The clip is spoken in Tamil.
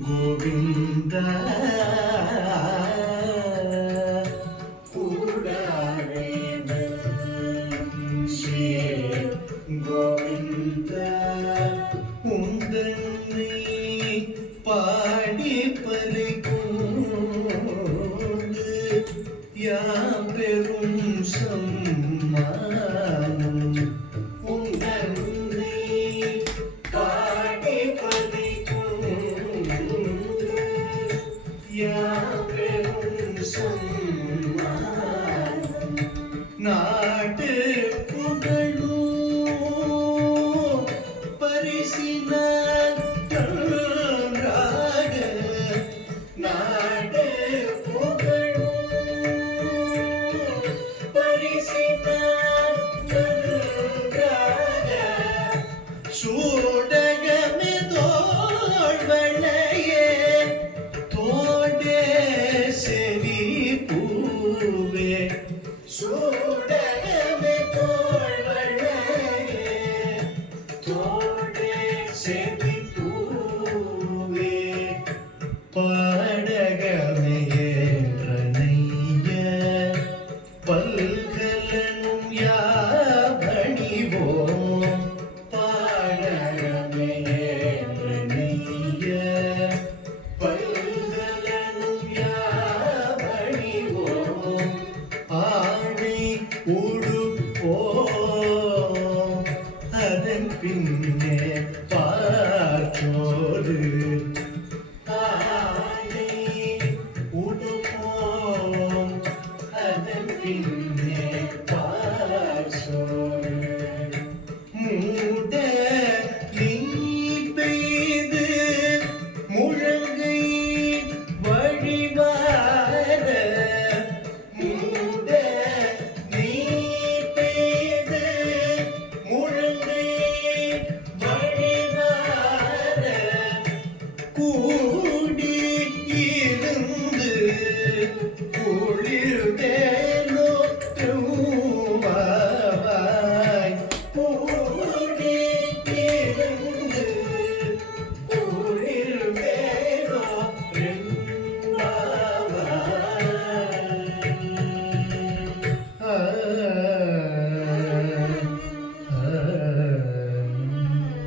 கோவிந்தா கோவிந்தா உந்தன்னை பாடி பறிகொண்டு யாம் பெரும் சம்மானம் உந்தன்னை பாடி பறிகொண்டு யாம் பெரும் சம்மானம் நாட்டு புகழும் பரிசினார் நன்றாக நாடு புகழும் பரிசினார் நன்றாக சூடகமே தோள்வளையே தோடே செவி பூவே சூடகமே தோள்வளையே